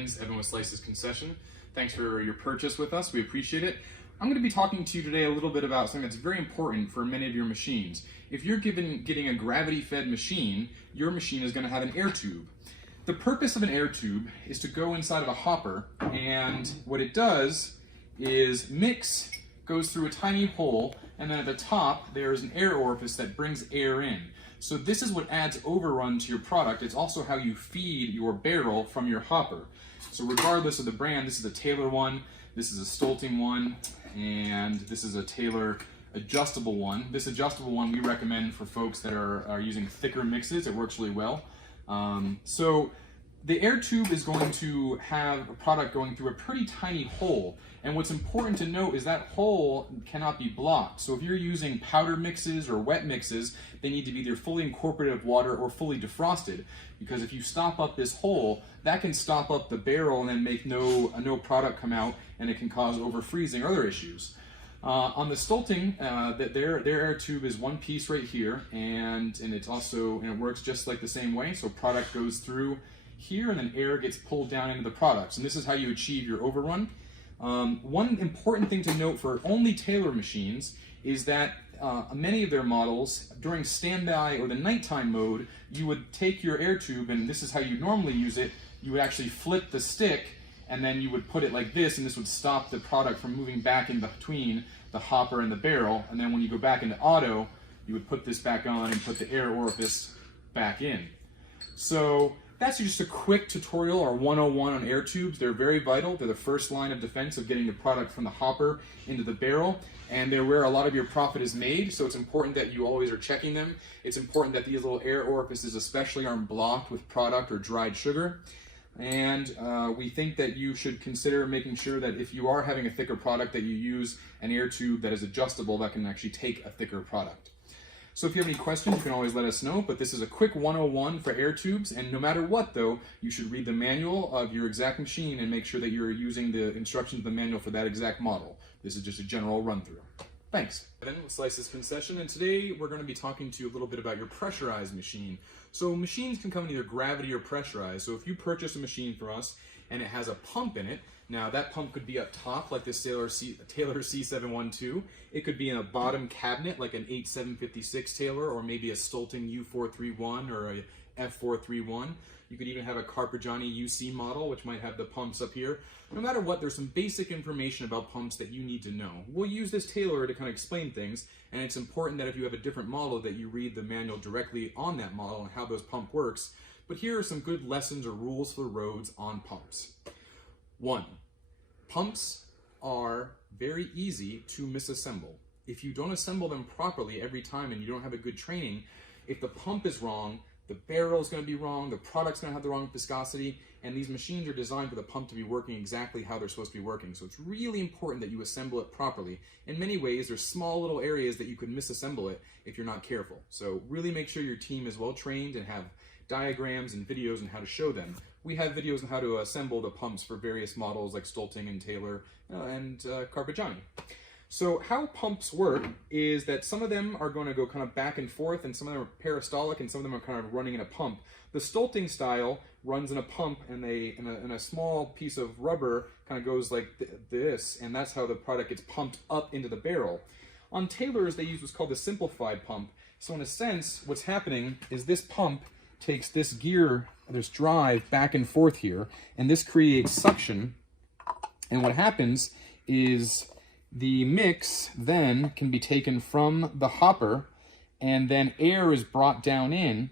friends, Evan with Slice's Concession. Thanks for your purchase with us. We appreciate it. I'm going to be talking to you today a little bit about something that's very important for many of your machines. If you're getting a gravity-fed machine, your machine is going to have an air tube. The purpose of an air tube is to go inside of a hopper, and what it does is mix goes through a tiny hole, and then at the top there's an air orifice that brings air in. So this is what adds overrun to your product. It's also how you feed your barrel from your hopper. So regardless of the brand, this is a Taylor one, this is a Stolting one, and this is a Taylor adjustable one. This adjustable one we recommend for folks that are using thicker mixes. It works really well. So the air tube is going to have a product going through a pretty tiny hole. And what's important to note is that hole cannot be blocked. So if you're using powder mixes or wet mixes, they need to be either fully incorporated with water or fully defrosted. Because if you stop up this hole, that can stop up the barrel and then make no product come out, and it can cause overfreezing or other issues. On the Stolting, their air tube is one piece right here, and it works just like the same way. So product goes through here, and then air gets pulled down into the products, and this is how you achieve your overrun. One important thing to note for only Taylor machines is that many of their models, during standby or the nighttime mode, you would take your air tube, and this is how you normally use it. You would actually flip the stick, and then you would put it like this, and this would stop the product from moving back in between the hopper and the barrel. And then when you go back into auto, you would put this back on and put the air orifice back in. So that's just a quick tutorial or 101 on air tubes. They're very vital. They're the first line of defense of getting the product from the hopper into the barrel, and they're where a lot of your profit is made, so it's important that you always are checking them. It's important that these little air orifices especially aren't blocked with product or dried sugar. And we think that you should consider making sure that if you are having a thicker product, that you use an air tube that is adjustable that can actually take a thicker product. So if you have any questions, you can always let us know, but this is a quick 101 for air tubes, and no matter what though, you should read the manual of your exact machine and make sure that you're using the instructions of the manual for that exact model. This is just a general run-through. Thanks. Evan with Slice's Concession, and today we're going to be talking to you a little bit about your pressurized machine. So machines can come in either gravity or pressurized. So if you purchase a machine from us and it has a pump in it, now that pump could be up top like this Taylor C712. It could be in a bottom cabinet like an 8756 Taylor, or maybe a Stolting U431 or a F431. You could even have a Carpigiani UC model, which might have the pumps up here. No matter what, there's some basic information about pumps that you need to know. We'll use this Taylor to kind of explain things, and it's important that if you have a different model that you read the manual directly on that model and how those pump works. But here are some good lessons or rules for the roads on pumps. 1. Pumps are very easy to misassemble. If you don't assemble them properly every time and you don't have a good training, if the pump is wrong, the barrel is going to be wrong, the product's going to have the wrong viscosity, and these machines are designed for the pump to be working exactly how they're supposed to be working. So it's really important that you assemble it properly. In many ways, there's small little areas that you could misassemble it if you're not careful. So really make sure your team is well trained and have diagrams and videos on how to show them. We have videos on how to assemble the pumps for various models like Stolting and Taylor and Carpigiani. So how pumps work is that some of them are going to go kind of back and forth, and some of them are peristaltic, and some of them are kind of running in a pump. The Stolting style runs in a pump, and in a small piece of rubber kind of goes like this, and that's how the product gets pumped up into the barrel. On Taylor's, they use what's called the Simplified Pump. So in a sense, what's happening is this pump takes this gear, this drive back and forth here, and this creates suction. And what happens is the mix then can be taken from the hopper, and then air is brought down in,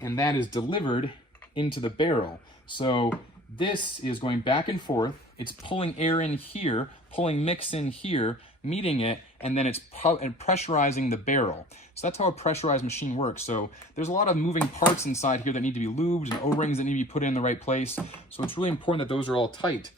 and that is delivered into the barrel. So this is going back and forth. It's pulling air in here, pulling mix in here, meeting it, and then it's pressurizing the barrel. So that's how a pressurized machine works. So there's a lot of moving parts inside here that need to be lubed, and O-rings that need to be put in the right place. So it's really important that those are all tight.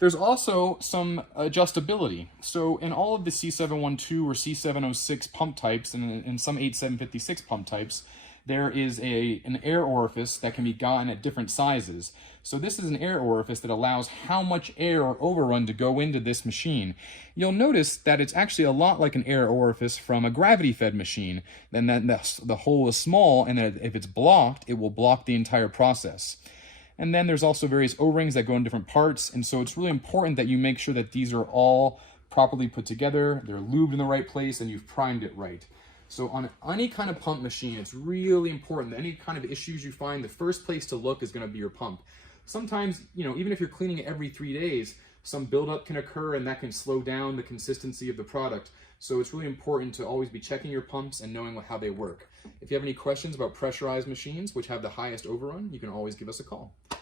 There's also some adjustability. So in all of the C712 or C706 pump types, and in some 8756 pump types, there is an air orifice that can be gotten at different sizes. So this is an air orifice that allows how much air or overrun to go into this machine. You'll notice that it's actually a lot like an air orifice from a gravity-fed machine. Then the hole is small, and then if it's blocked, it will block the entire process. And then there's also various O-rings that go in different parts. And so it's really important that you make sure that these are all properly put together, they're lubed in the right place, and you've primed it right. So on any kind of pump machine, it's really important that any kind of issues you find, the first place to look is going to be your pump. Sometimes, even if you're cleaning it every 3 days, some buildup can occur and that can slow down the consistency of the product. So it's really important to always be checking your pumps and knowing how they work. If you have any questions about pressurized machines, which have the highest overrun, you can always give us a call.